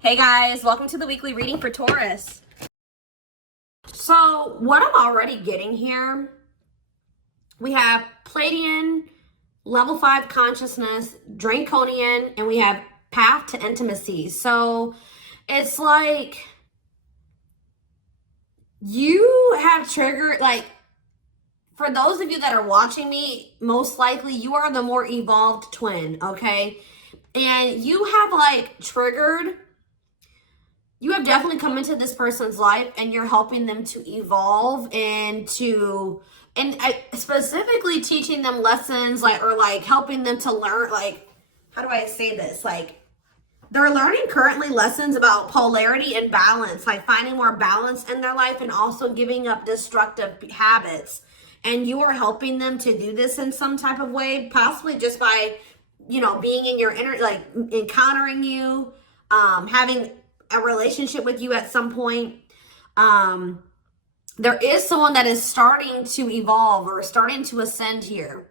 Hey guys, welcome to the weekly reading for Taurus. So what I'm already getting here, we have Pleiadian, level 5 consciousness, Draconian, and we have path to intimacy. So it's like you have triggered, like, for those of you that are watching me, most likely you are the more evolved twin, okay? And you have like triggered, you have definitely come into this person's life and you're helping them to evolve and specifically teaching them lessons, like, or like helping them to learn, like, how do I say this? Like, they're learning currently lessons about polarity and balance, like finding more balance in their life and also giving up destructive habits. And you are helping them to do this in some type of way, possibly just by, you know, being in your inner, like encountering you, having a relationship with you at some point. There is someone that is starting to evolve or starting to ascend here.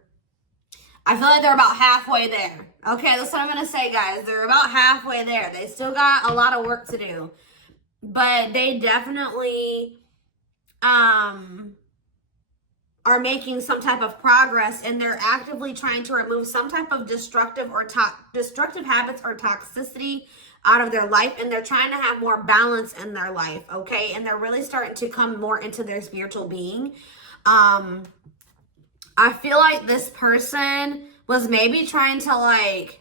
I feel like they're about halfway there. Okay, that's what I'm going to say, guys. They're about halfway there. They still got a lot of work to do. But they definitely are making some type of progress, and they're actively trying to remove some type of destructive habits or toxicity out of their life, and they're trying to have more balance in their life, okay? And they're really starting to come more into their spiritual being. I feel like this person was maybe trying to, like,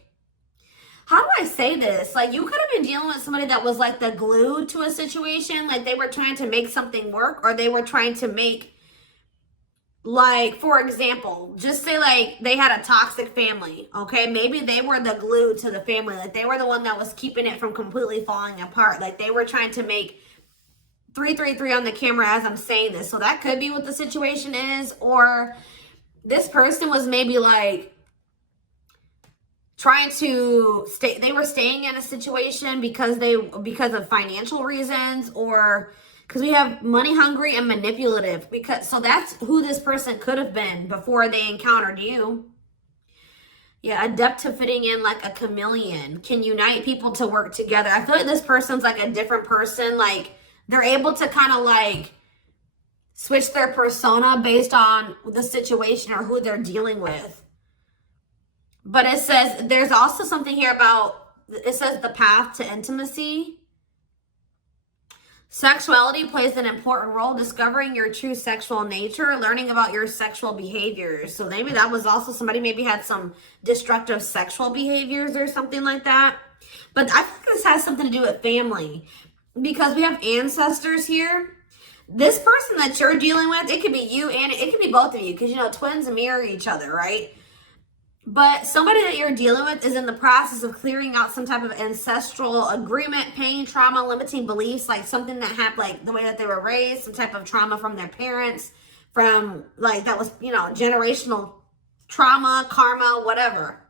how do I say this? Like, you could have been dealing with somebody that was like the glue to a situation. Like, they were trying to make something work, or they were trying to make, like, for example, just say like they had a toxic family, okay? Maybe they were the glue to the family. Like, they were the one that was keeping it from completely falling apart. Like, they were trying to make 333 on the camera as I'm saying this. So that could be what the situation is. Or this person was maybe like trying to stay, they were staying in a situation because of financial reasons, or because we have money hungry and manipulative, because so that's who this person could have been before they encountered you. Yeah, adept to fitting in like a chameleon, can unite people to work together. I feel like this person's like a different person. Like, they're able to kind of like switch their persona based on the situation or who they're dealing with. But it says there's also something here about, it says the path to intimacy. Sexuality plays an important role, discovering your true sexual nature, learning about your sexual behaviors. So maybe that was also somebody maybe had some destructive sexual behaviors or something like that. But I think this has something to do with family, because we have ancestors here. This person that you're dealing with, it could be you and it could be both of you, because, you know, twins mirror each other, right? But somebody that you're dealing with is in the process of clearing out some type of ancestral agreement, pain, trauma, limiting beliefs, like something that happened, like the way that they were raised, some type of trauma from their parents, from like that was, you know, generational trauma, karma, whatever.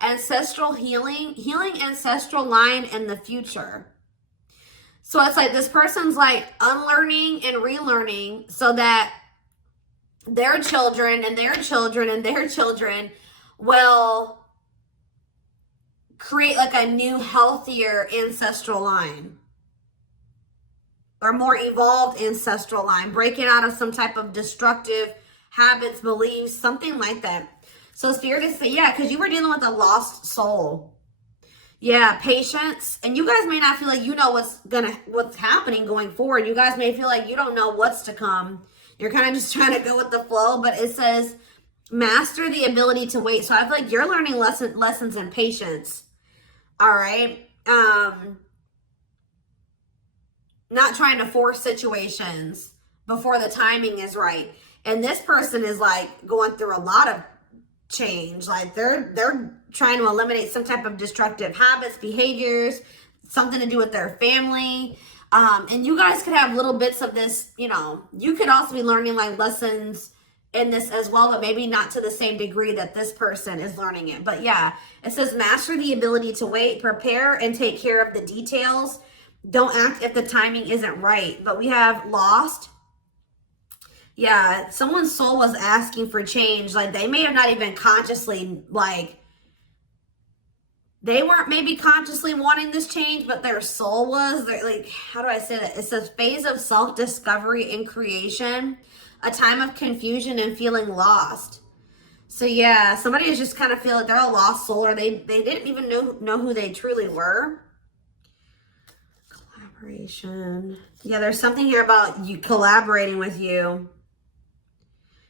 Ancestral healing ancestral line in the future. So it's like this person's like unlearning and relearning so that their children and their children and their children will create like a new, healthier ancestral line, or more evolved ancestral line, breaking out of some type of destructive habits, beliefs, something like that. So Spirit is saying, yeah, because you were dealing with a lost soul. Yeah, patience. And you guys may not feel like you know what's happening going forward. You guys may feel like you don't know what's to come. You're kind of just trying to go with the flow, but it says master the ability to wait. So I feel like you're learning lessons in patience. All right. Not trying to force situations before the timing is right. And this person is like going through a lot of change. Like they're trying to eliminate some type of destructive habits, behaviors, something to do with their family. And you guys could have little bits of this, you know, you could also be learning like lessons in this as well, but maybe not to the same degree that this person is learning it. But yeah, it says master the ability to wait, prepare, and take care of the details. Don't act if the timing isn't right. But we have lost. Yeah, someone's soul was asking for change. Like, they may have not even consciously, like, They weren't maybe consciously wanting this change, but their soul was. They're like, how do I say that? It's a phase of self-discovery and creation, a time of confusion and feeling lost. So yeah, somebody is just kind of feel like they're a lost soul, or they didn't even know who they truly were. Collaboration. Yeah, there's something here about you collaborating with you.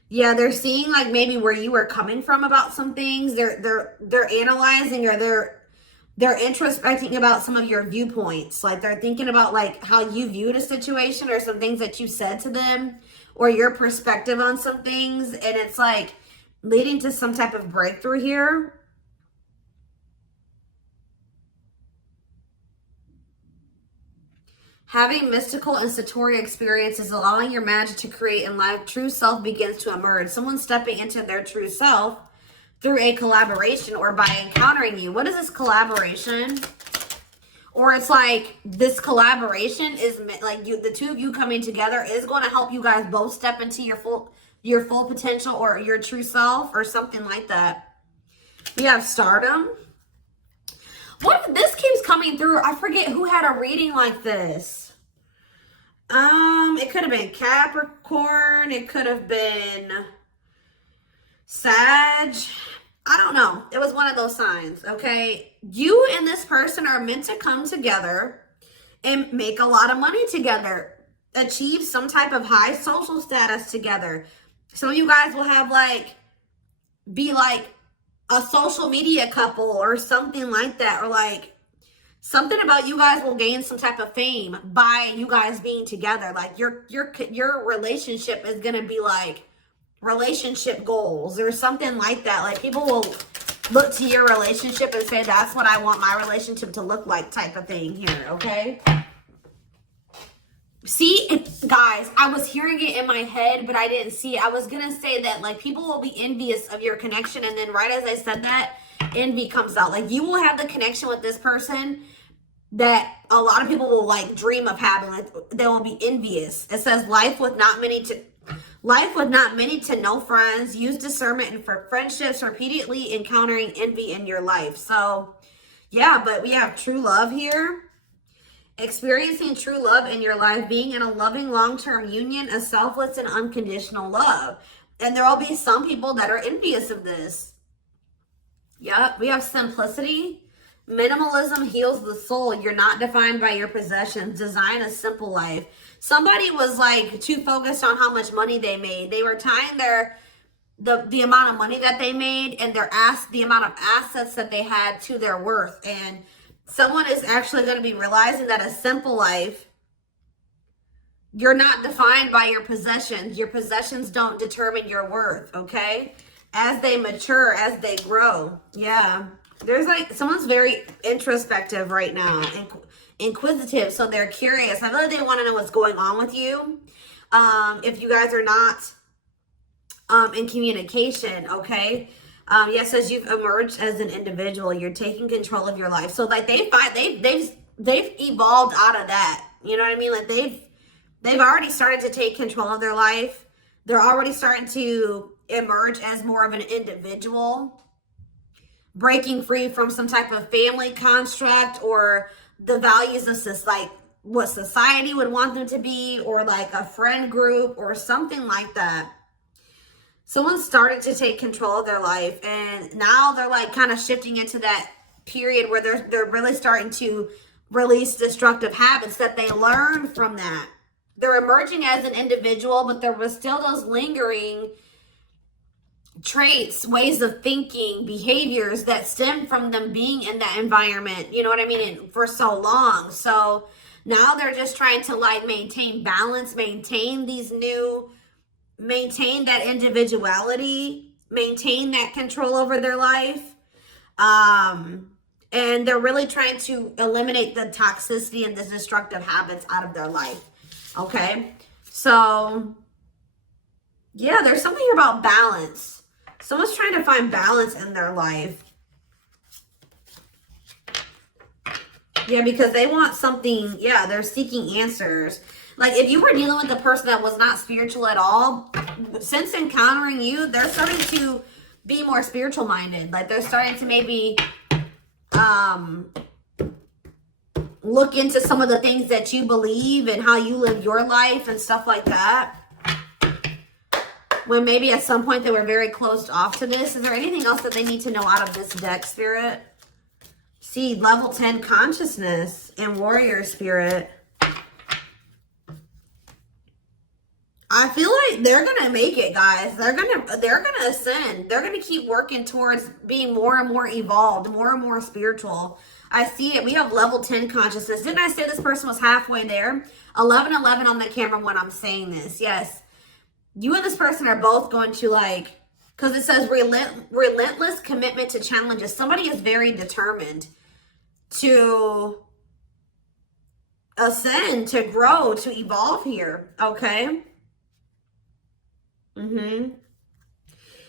Yeah, they're seeing like maybe where you were coming from about some things. They're analyzing, or they're introspecting about some of your viewpoints. Like they're thinking about like how you viewed a situation, or some things that you said to them, or your perspective on some things. And it's like leading to some type of breakthrough here. Having mystical and satori experiences, allowing your magic to create in life, true self begins to emerge. Someone stepping into their true self through a collaboration, or by encountering you. What is this collaboration? Or it's like this collaboration is like the two of you coming together is going to help you guys both step into your full potential, or your true self, or something like that. We have stardom. What, this keeps coming through. I forget who had a reading like this. It could have been Capricorn. It could have been Sag. I don't know. It was one of those signs, okay? You and this person are meant to come together and make a lot of money together. Achieve some type of high social status together. Some of you guys will have be like a social media couple or something like that, or like something about you guys will gain some type of fame by you guys being together. Like your relationship is gonna be like relationship goals or something like that. Like people will look to your relationship and say, that's what I want my relationship to look like, type of thing here, okay? See, guys, I was hearing it in my head, but I didn't see it. I was going to say that, like, people will be envious of your connection. And then right as I said that, envy comes out. Like, you will have the connection with this person that a lot of people will, like, dream of having. Like, they will be envious. It says, life with not many to no friends. Use discernment and for friendships, repeatedly encountering envy in your life. So, yeah, but we have true love here. Experiencing true love in your life, being in a loving long-term union, a selfless and unconditional love. And there will be some people that are envious of this. Yep, we have simplicity. Minimalism heals the soul. You're not defined by your possessions. Design a simple life. Somebody was like too focused on how much money they made. They were tying the amount of money that they made and the amount of assets that they had to their worth. And someone is actually going to be realizing that a simple life, you're not defined by your possessions. Your possessions don't determine your worth, okay? As they mature, as they grow. Yeah. There's like, someone's very introspective right now, inquisitive, so they're curious. I know they want to know what's going on with you. If you guys are not in communication, okay? Yes, as you've emerged as an individual, you're taking control of your life. So like they've evolved out of that. You know what I mean? Like they've already started to take control of their life. They're already starting to emerge as more of an individual, breaking free from some type of family construct or the values of like what society would want them to be, or like a friend group or something like that. Someone started to take control of their life, and now they're like kind of shifting into that period where they're really starting to release destructive habits that they learned from that. They're emerging as an individual, but there was still those lingering traits, ways of thinking, behaviors that stem from them being in that environment, you know what I mean, and for so long. So now they're just trying to like maintain balance, maintain that individuality, maintain that control over their life. And they're really trying to eliminate the toxicity and the destructive habits out of their life. Okay. So yeah, there's something about balance. Someone's trying to find balance in their life. Yeah, because they want something. Yeah, they're seeking answers. Like if you were dealing with a person that was not spiritual at all, since encountering you, they're starting to be more spiritual minded. Like they're starting to maybe look into some of the things that you believe and how you live your life and stuff like that. When maybe at some point they were very closed off to this. Is there anything else that they need to know out of this deck, Spirit? See, level 10 consciousness and warrior spirit. I feel like they're gonna make it, guys. They're gonna ascend. They're gonna keep working towards being more and more evolved, more and more spiritual. I see it. We have level 10 consciousness. Didn't I say this person was halfway there? 1111 on the camera when I'm saying this. Yes. You and this person are both going to, like, because it says relentless commitment to challenges. Somebody is very determined to ascend, to grow, to evolve here. Okay.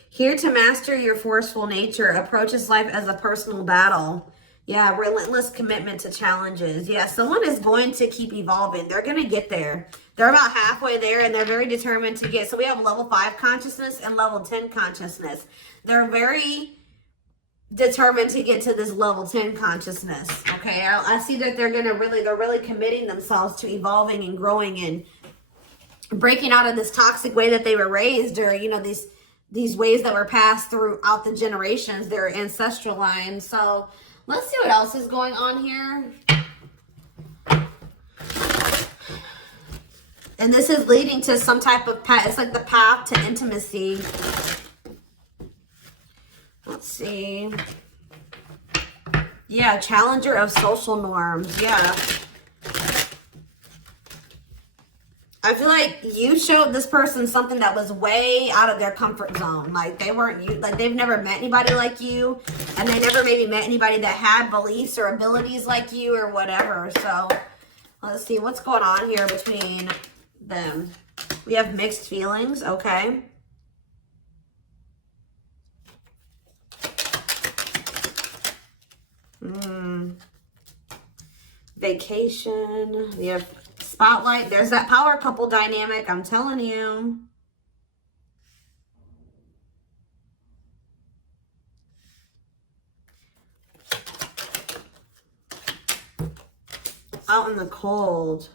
Here to master your forceful nature. Approaches life as a personal battle. Yeah, relentless commitment to challenges. Yeah, someone is going to keep evolving. They're going to get there. They're about halfway there, and they're very determined to get. So we have level 5 consciousness and level 10 consciousness. They're very determined to get to this level 10 consciousness. Okay, I see that they're really committing themselves to evolving and growing and breaking out of this toxic way that they were raised, or, you know, these ways that were passed throughout the generations, their ancestral line. So let's see what else is going on here. And this is leading to some type of path. It's like the path to intimacy. Let's see. Yeah, challenger of social norms. Yeah. I feel like you showed this person something that was way out of their comfort zone. Like they weren't you, like they've never met anybody like you, and they never maybe met anybody that had beliefs or abilities like you or whatever. So let's see what's going on here between them. We have mixed feelings. Okay. Vacation. We have spotlight. There's that power couple dynamic. I'm telling you. Out in the cold.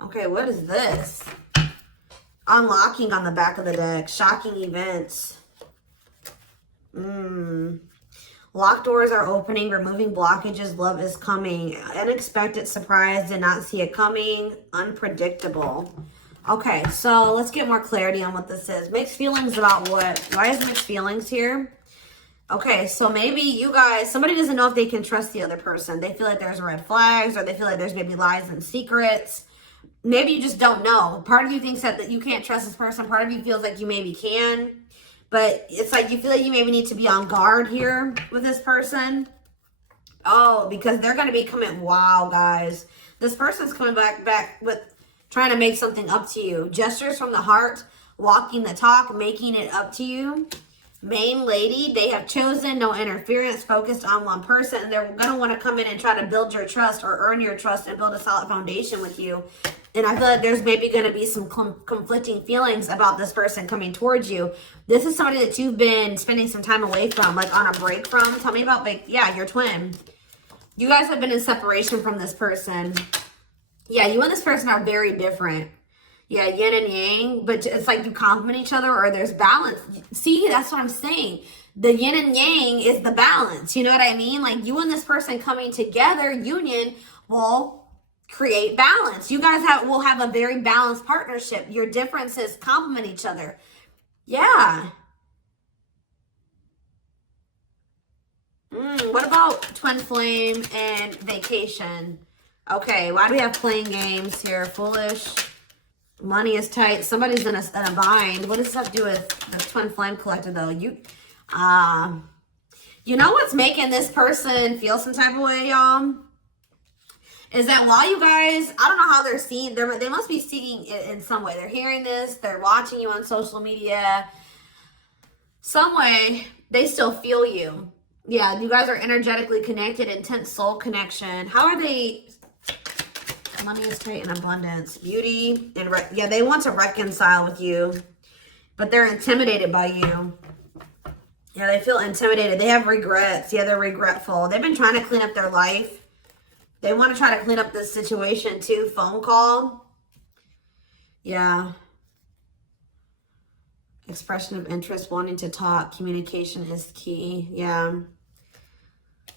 Okay, what is this? Unlocking on the back of the deck. Shocking events. Locked doors are opening. Removing blockages. Love is coming. Unexpected surprise. Did not see it coming. Unpredictable. Okay, so let's get more clarity on what this is. Mixed feelings about what? Why is mixed feelings here? Okay, so maybe you guys, somebody doesn't know if they can trust the other person. They feel like there's red flags, or they feel like there's maybe lies and secrets. Maybe you just don't know. Part of you thinks that you can't trust this person. Part of you feels like you maybe can. But it's like you feel like you maybe need to be on guard here with this person. Oh, because they're going to be coming. Wow, guys. This person's coming back with trying to make something up to you. Gestures from the heart, walking the talk, making it up to you. Main lady, they have chosen no interference, focused on one person. And they're going to want to come in and try to build your trust or earn your trust and build a solid foundation with you. And I feel like there's maybe going to be some conflicting feelings about this person coming towards you. This is somebody that you've been spending some time away from, like on a break from. Tell me about, yeah, your twin. You guys have been in separation from this person. Yeah, you and this person are very different. Yeah, yin and yang, but it's like you complement each other, or there's balance. See, that's what I'm saying. The yin and yang is the balance. You know what I mean? Like you and this person coming together, union, will create balance. You guys will have a very balanced partnership. Your differences complement each other. Yeah. What about twin flame and vacation? Okay, why do we have playing games here? Foolish. Money is tight. Somebody's in a bind. What does this have to do with the twin flame collector, though? You know what's making this person feel some type of way, y'all? Is that while you guys, I don't know how they're seeing, they must be seeing it in some way. They're hearing this, they're watching you on social media. Some way, they still feel you. Yeah, you guys are energetically connected, intense soul connection. How are they? Money is tight and abundance. Beauty. And yeah, they want to reconcile with you, but they're intimidated by you. Yeah, they feel intimidated. They have regrets. Yeah, they're regretful. They've been trying to clean up their life. They want to try to clean up this situation too. Phone call. Yeah. Expression of interest, wanting to talk. Communication is key. Yeah.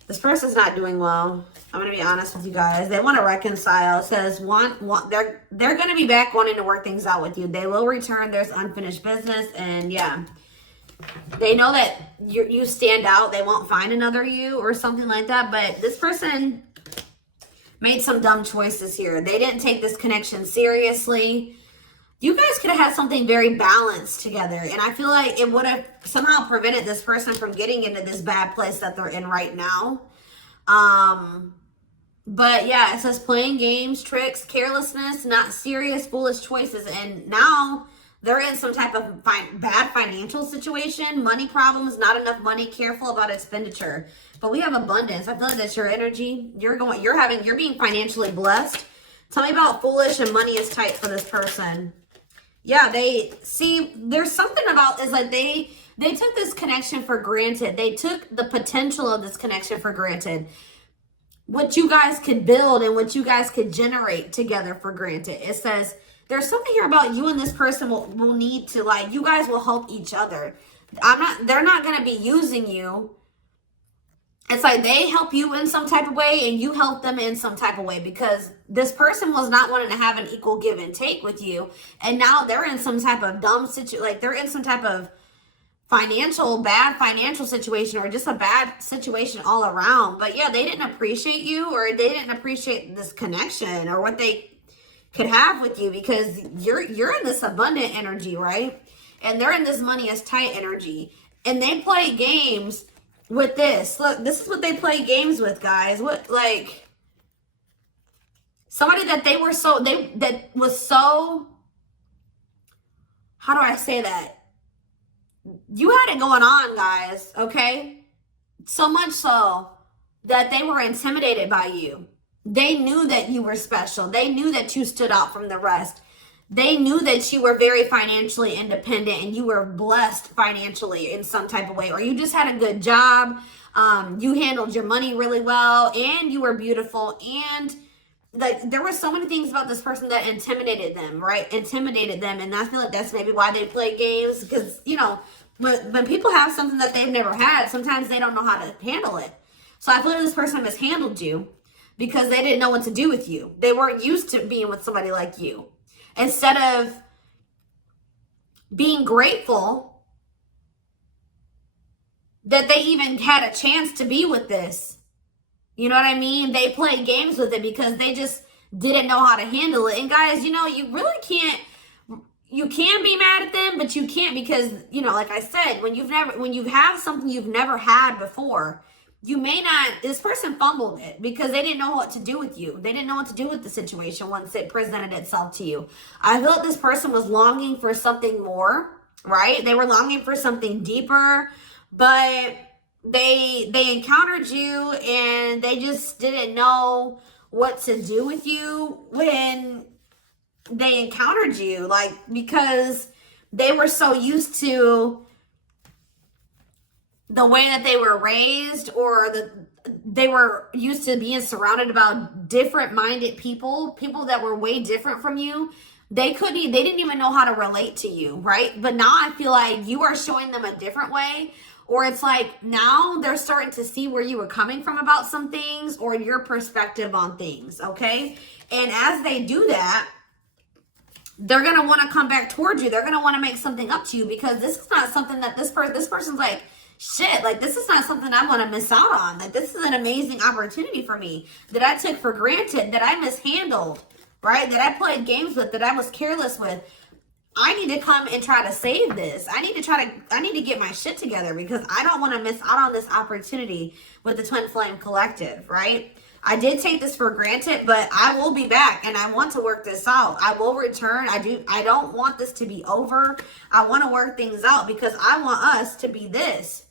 This person's not doing well. I'm going to be honest with you guys. They want to reconcile. It says they're going to be back wanting to work things out with you. They will return. There's unfinished business. And yeah, they know that you stand out. They won't find another you or something like that. But this person made some dumb choices here. They didn't take this connection seriously. You guys could have had something very balanced together. And I feel like it would have somehow prevented this person from getting into this bad place that they're in right now. But yeah, it says playing games, tricks, carelessness, not serious, foolish choices. And now they're in some type of bad financial situation, money problems, not enough money, careful about expenditure. But we have abundance. I feel like that's your energy. You're being financially blessed. Tell me about foolish and money is tight for this person. Yeah, there's something about this, like they took this connection for granted. They took the potential of this connection for granted. What you guys could build and what you guys could generate together for granted. It says there's something here about you and this person will need to, like, you guys will help each other. They're not going to be using you. It's like they help you in some type of way and you help them in some type of way, because this person was not wanting to have an equal give and take with you. And now they're in some type of dumb situation, like they're in some type of bad financial situation, or just a bad situation all around. But yeah, they didn't appreciate you, or they didn't appreciate this connection or what they could have with you, because you're in this abundant energy, right? And they're in this money is tight energy. And they play games with this. Look, this is what they play games with, guys. What, like, somebody that that was so, how do I say that? You had it going on, guys, okay? So much so that they were intimidated by you. They knew that you were special. They knew that you stood out from the rest. They knew that you were very financially independent and you were blessed financially in some type of way, or you just had a good job. You handled your money really well, and you were beautiful. And like, there were so many things about this person that intimidated them, right? Intimidated them. And I feel like that's maybe why they play games, because, you know, when people have something that they've never had, sometimes they don't know how to handle it. So I feel like this person mishandled you because they didn't know what to do with you. They weren't used to being with somebody like you. Instead of being grateful that they even had a chance to be with this, you know what I mean? They played games with it because they just didn't know how to handle it. And guys, you know, you really can't, you can be mad at them, but you can't, because, you know, like I said, when you have something you've never had before, you may not, this person fumbled it because they didn't know what to do with you. They didn't know what to do with the situation once it presented itself to you. I feel like this person was longing for something more, right? They were longing for something deeper, but they encountered you and they just didn't know what to do with you when they encountered you, like, because they were so used to the way that they were raised, or they were used to being surrounded about different minded people that were way different from you. They didn't even know how to relate to you, right? But now I feel like you are showing them a different way, or it's like now they're starting to see where you were coming from about some things, or your perspective on things, okay? And as they do that, they're going to want to come back towards you. They're going to want to make something up to you, because this is not something that this person's like, shit, like, this is not something I want to miss out on. Like, this is an amazing opportunity for me that I took for granted, that I mishandled, right? That I played games with, that I was careless with. I need to come and try to save this. I need to get my shit together, because I don't want to miss out on this opportunity with the Twin Flame Collective, right? I did take this for granted, but I will be back and I want to work this out. I will return. I don't want this to be over. I want to work things out, because I want us to be this.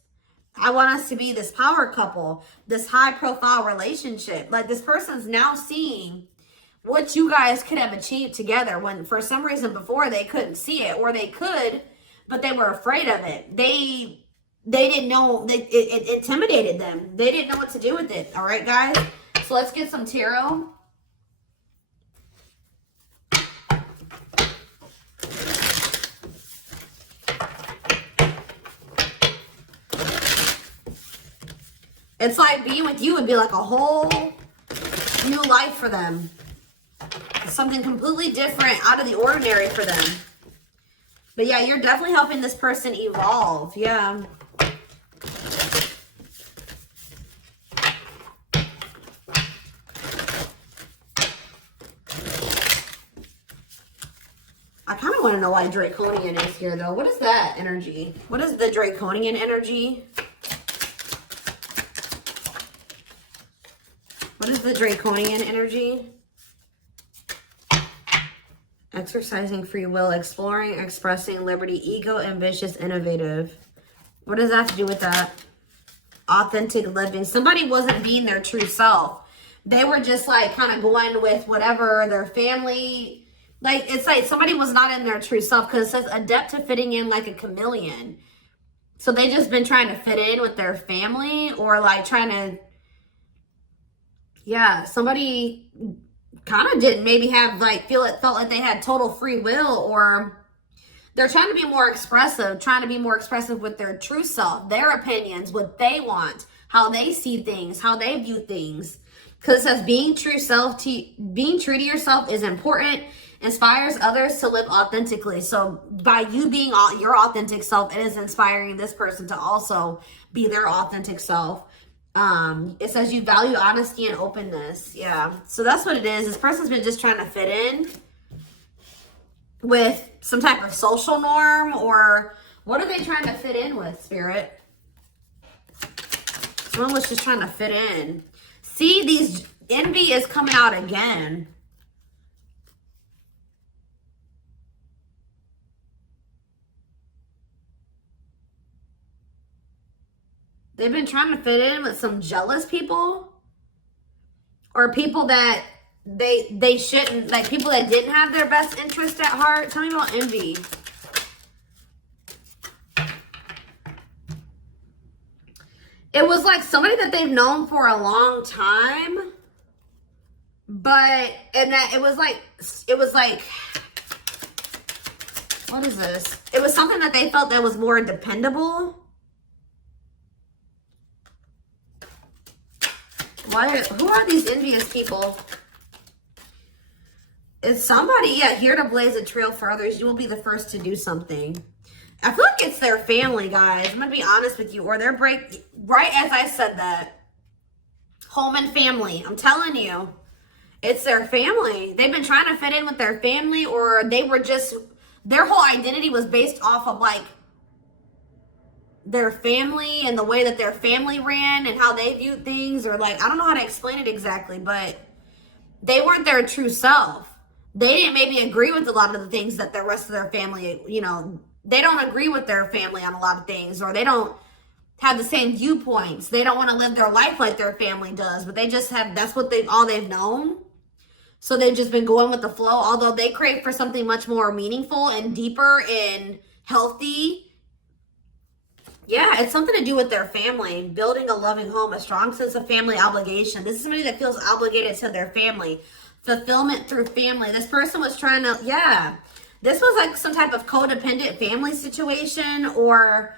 I want us to be this power couple, this high profile relationship. Like, this person's now seeing what you guys could have achieved together, when for some reason before they couldn't see it, or they could, but they were afraid of it. They they didn't know, it intimidated them. They didn't know what to do with it. All right, guys? So let's get some tarot. It's like being with you would be like a whole new life for them. Something completely different, out of the ordinary for them. But yeah, you're definitely helping this person evolve. Yeah. I kind of want to know why Draconian is here, though. What is that energy? What is the Draconian energy? What is the Draconian energy? Exercising free will, exploring, expressing liberty, ego, ambitious, innovative. What does that have to do with that? Authentic living. Somebody wasn't being their true self. They were just like kind of going with whatever their family, like it's like somebody was not in their true self, because it says adept to fitting in like a chameleon. So they just been trying to fit in with their family, or like trying to, yeah, somebody kind of didn't maybe have like felt like they had total free will, or they're trying to be more expressive with their true self, their opinions, what they want, how they see things, how they view things. Because it says being true to yourself is important, inspires others to live authentically. So by you being your authentic self, it is inspiring this person to also be their authentic self. It says you value honesty and openness. Yeah. So that's what it is. This person's been just trying to fit in with some type of social norm, or what are they trying to fit in with, Spirit? Someone was just trying to fit in. See, these envy is coming out again. They've been trying to fit in with some jealous people, or people that they shouldn't, like people that didn't have their best interest at heart. Tell me about envy. It was like somebody that they've known for a long time, and that it was like, what is this? It was something that they felt that was more dependable. Who are these envious people? It's somebody, yeah, here to blaze a trail for others. You will be the first to do something. I feel like it's their family, guys. I'm going to be honest with you. Or they're right as I said that. Home and family. I'm telling you. It's their family. They've been trying to fit in with their family, or they were just, their whole identity was based off of like their family and the way that their family ran and how they viewed things, or like, I don't know how to explain it exactly, but they weren't their true self. They didn't maybe agree with a lot of the things that the rest of their family, you know, they don't agree with their family on a lot of things, or they don't have the same viewpoints. They don't want to live their life like their family does, but they just have, that's what all they've known. So they've just been going with the flow, although they crave for something much more meaningful and deeper and healthy. Yeah, it's something to do with their family, building a loving home, a strong sense of family obligation. This is somebody that feels obligated to their family. Fulfillment through family. This person was trying to, yeah. This was like some type of codependent family situation, or,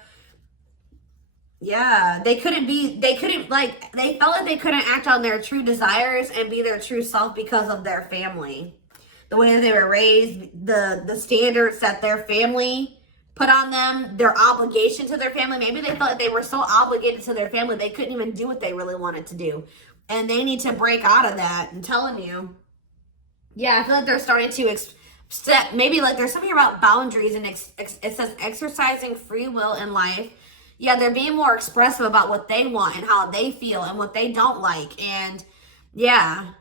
yeah, they felt like they couldn't act on their true desires and be their true self because of their family. The way that they were raised, the standards that their family put on them, their obligation to their family. Maybe they felt like they were so obligated to their family, they couldn't even do what they really wanted to do. And they need to break out of that. I'm telling you. Yeah, I feel like they're starting to maybe like there's something about boundaries, and it says exercising free will in life. Yeah, they're being more expressive about what they want and how they feel and what they don't like. And yeah,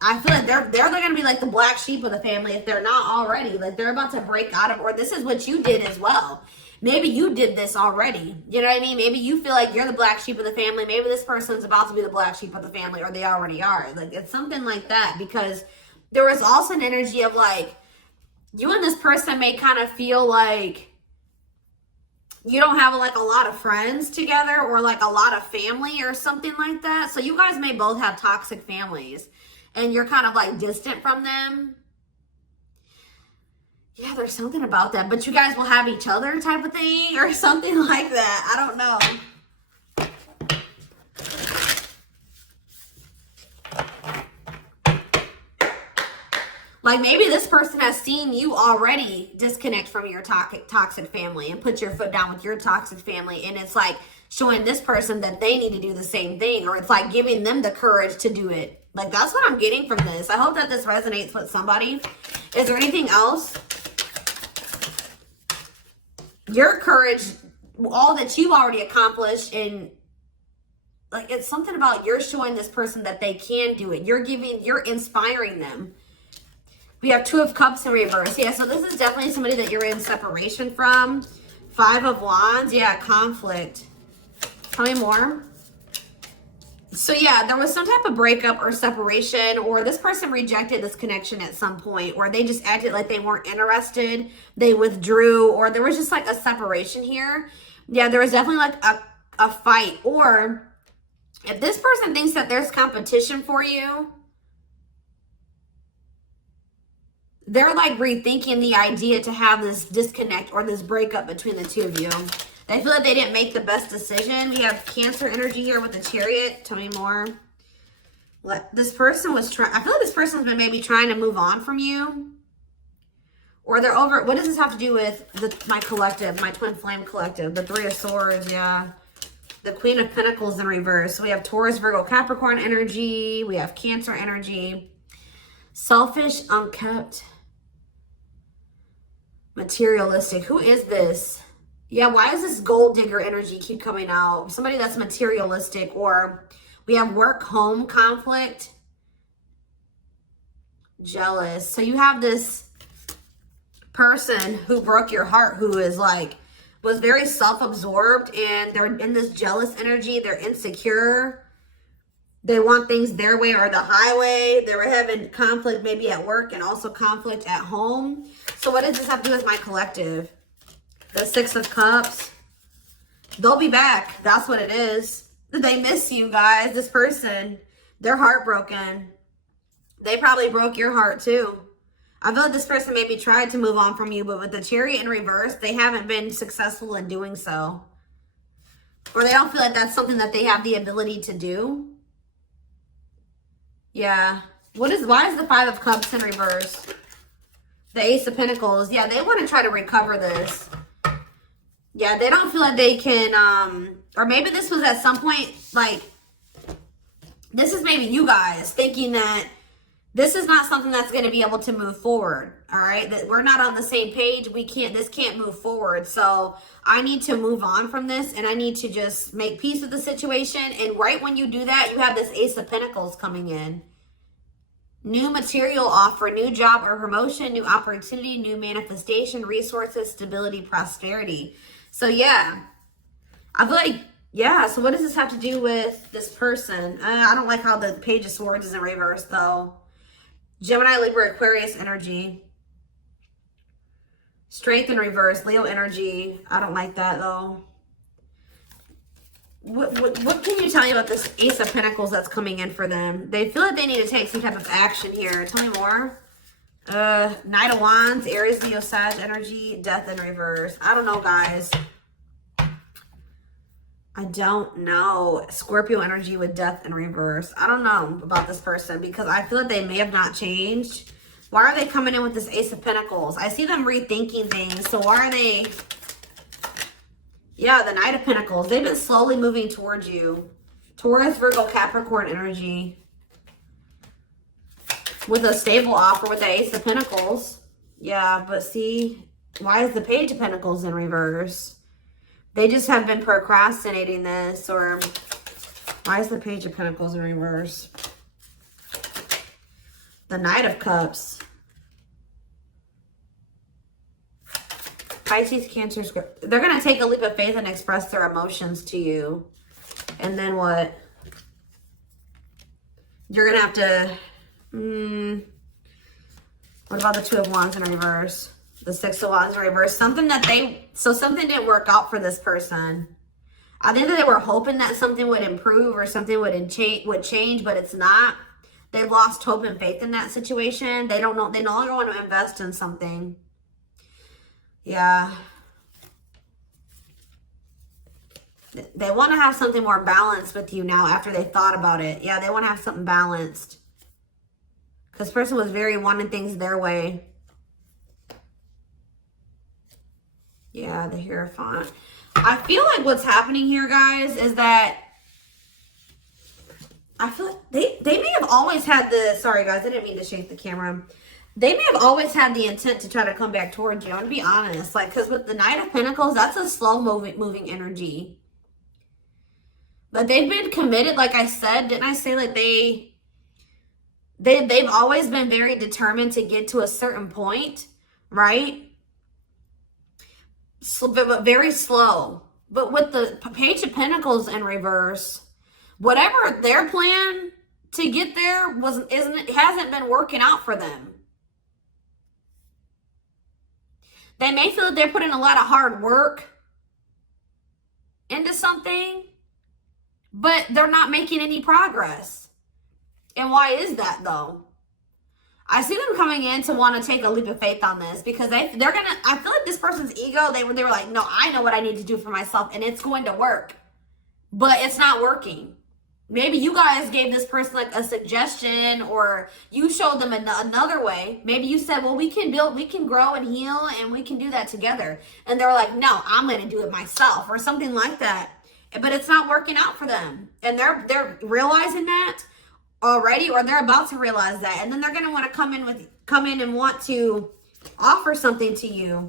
I feel like they're going to be like the black sheep of the family if they're not already. Like they're about to break out of, or this is what you did as well. Maybe you did this already. You know what I mean? Maybe you feel like you're the black sheep of the family. Maybe this person's about to be the black sheep of the family, or they already are. Like it's something like that, because there was also an energy of like, you and this person may kind of feel like you don't have like a lot of friends together or like a lot of family or something like that. So you guys may both have toxic families and you're kind of like distant from them. Yeah, there's something about that, but you guys will have each other type of thing or something like that. I don't know. Like maybe this person has seen you already disconnect from your toxic family and put your foot down with your toxic family. And it's like showing this person that they need to do the same thing, or it's like giving them the courage to do it. Like that's what I'm getting from this. I hope that this resonates with somebody. Is there anything else? Your courage, all that you've already accomplished, and like it's something about you're showing this person that they can do it. You're inspiring them. We have 2 of Cups in reverse. Yeah, so this is definitely somebody that you're in separation from. 5 of Wands. Yeah, conflict. Tell me more. So yeah, there was some type of breakup or separation, or this person rejected this connection at some point, or they just acted like they weren't interested. They withdrew, or there was just like a separation here. Yeah, there was definitely like a fight. Or if this person thinks that there's competition for you, they're like rethinking the idea to have this disconnect or this breakup between the 2 of you. They feel like they didn't make the best decision. We have Cancer energy here with the Chariot. Tell me more. This person was trying, I feel like this person's been maybe trying to move on from you. Or they're over, what does this have to do with my collective, my twin flame collective? The 3 of Swords, yeah. The Queen of Pentacles in reverse. So we have Taurus, Virgo, Capricorn energy. We have Cancer energy. Selfish, unkept, materialistic. Who is this? Yeah, why does this gold digger energy keep coming out? Somebody that's materialistic. Or we have work-home conflict. Jealous. So you have this person who broke your heart, who is like, was very self-absorbed, and they're in this jealous energy. They're insecure. They want things their way or the highway. They were having conflict maybe at work and also conflict at home. So what does this have to do with my collective? The 6 of Cups. They'll be back. That's what it is. They miss you guys. This person, they're heartbroken. They probably broke your heart too. I feel like this person maybe tried to move on from you, but with the Chariot in reverse, they haven't been successful in doing so. Or they don't feel like that's something that they have the ability to do. Yeah. Why is the 5 of Cups in reverse? The Ace of Pentacles. Yeah, they want to try to recover this. Yeah, they don't feel like they can, or maybe this was at some point, like, this is maybe you guys thinking that this is not something that's going to be able to move forward. All right. That we're not on the same page. This can't move forward. So I need to move on from this, and I need to just make peace with the situation. And right when you do that, you have this Ace of Pentacles coming in. New material offer, new job or promotion, new opportunity, new manifestation, resources, stability, prosperity. So yeah, I feel like, yeah. So what does this have to do with this person? I don't like how the Page of Swords is in reverse though. Gemini, Libra, Aquarius energy. Strength in reverse, Leo energy. I don't like that though. What can you tell me about this Ace of Pentacles that's coming in for them? They feel like they need to take some type of action here. Tell me more. Knight of Wands, Aries, Leo, Sag energy, Death in reverse. I don't know, guys. I don't know. Scorpio energy with Death in reverse. I don't know about this person because I feel like they may have not changed. Why are they coming in with this Ace of Pentacles? I see them rethinking things. So why are they... Yeah, the Knight of Pentacles. They've been slowly moving towards you. Taurus, Virgo, Capricorn energy. With a stable offer with the Ace of Pentacles. Yeah, but see, why is the Page of Pentacles in reverse? They just have been procrastinating this. Or why is the Page of Pentacles in reverse? The Knight of Cups. Pisces, Cancer, they're going to take a leap of faith and express their emotions to you. And then what? You're going to have to... what about the Two of Wands in reverse? The Six of Wands in reverse. Something didn't work out for this person. I think that they were hoping that something would improve or something would change, but it's not. They've lost hope and faith in that situation. They don't know. They no longer want to invest in something. Yeah. They want to have something more balanced with you now after they thought about it. Yeah, they want to have something balanced. Because this person was very wanting things their way. Yeah, the Hierophant. I feel like what's happening here, guys, is that I feel like they may have always had the, sorry guys, I didn't mean to shake the camera. They may have always had the intent to try to come back towards you. I'm going to be honest. Like, because with the Knight of Pentacles, that's a slow moving energy. But they've been committed, like I said. Didn't I say like they've always been very determined to get to a certain point, right? So, but very slow. But with the Page of Pentacles in reverse, whatever their plan to get there hasn't been working out for them. They may feel that they're putting a lot of hard work into something, but they're not making any progress. And why is that though? I see them coming in to want to take a leap of faith on this because they're gonna, I feel like this person's ego, they were like, no, I know what I need to do for myself and it's going to work, but it's not working. Maybe you guys gave this person like a suggestion, or you showed them another way. Maybe you said, well, we can grow and heal and we can do that together. And they're like, no, I'm going to do it myself, or something like that. But it's not working out for them. And they're realizing that already, or they're about to realize that. And then they're going to want to come in and want to offer something to you.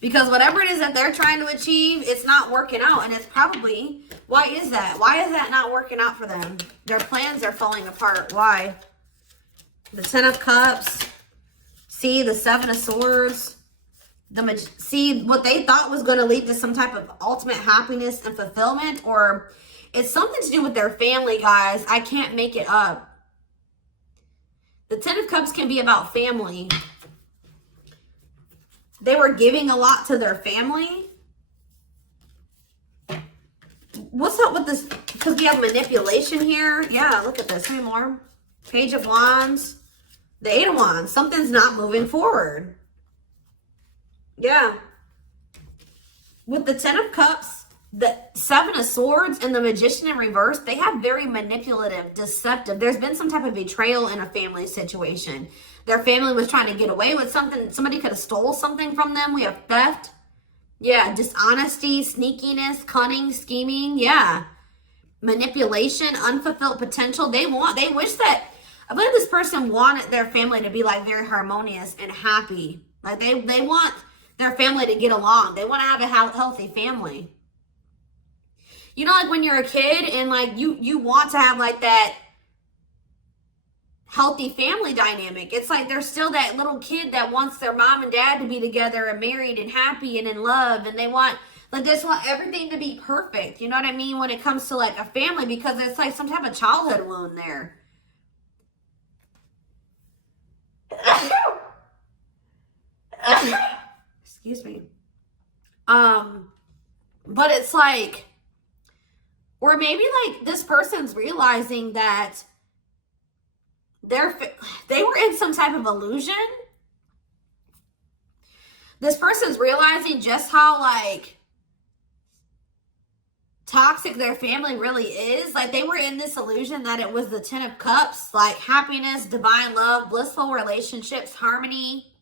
Because whatever it is that they're trying to achieve, it's not working out. And it's probably, why is that? Why is that not working out for them? Their plans are falling apart. Why? The Ten of Cups. See, the Seven of Swords. See, what they thought was going to lead to some type of ultimate happiness and fulfillment. Or it's something to do with their family, guys. I can't make it up. The Ten of Cups can be about family. They were giving a lot to their family. What's up with this? Because we have manipulation here. Yeah, look at this. How many more? Page of Wands. The Eight of Wands. Something's not moving forward. Yeah. With the Ten of Cups, the Seven of Swords, and the Magician in reverse, they have very manipulative, deceptive. There's been some type of betrayal in a family situation. Their family was trying to get away with something. Somebody could have stole something from them. We have theft. Yeah, dishonesty, sneakiness, cunning, scheming. Yeah. Manipulation, unfulfilled potential. They wish that, I believe this person wanted their family to be like very harmonious and happy. Like they want their family to get along. They want to have a healthy family. You know, like when you're a kid and like you want to have like that healthy family dynamic. It's like there's still that little kid that wants their mom and dad to be together and married and happy and in love, and they just want everything to be perfect. You know what I mean? When it comes to like a family, because it's like some type of childhood wound there. Excuse me. But it's like, or maybe like this person's realizing that they were in some type of illusion. This person's realizing just how like toxic their family really is. Like they were in this illusion that it was the Ten of Cups, like happiness, divine love, blissful relationships, harmony,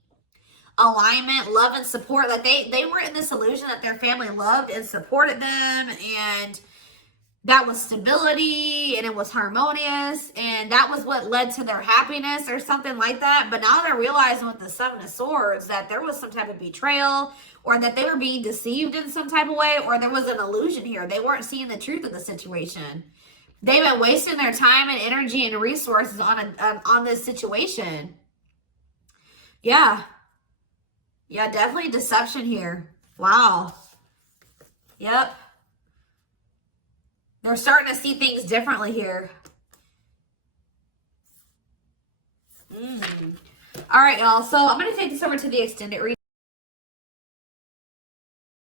alignment, love and support. Like they were in this illusion that their family loved and supported them, and that was stability and it was harmonious, and that was what led to their happiness or something like that. But now they're realizing with the Seven of Swords that there was some type of betrayal, or that they were being deceived in some type of way, or there was an illusion here. They weren't seeing the truth of the situation. They've been wasting their time and energy and resources on this situation. Yeah. Yeah, definitely deception here. Wow. Yep. They're starting to see things differently here. All right, y'all. So I'm going to take this over to the extended reading.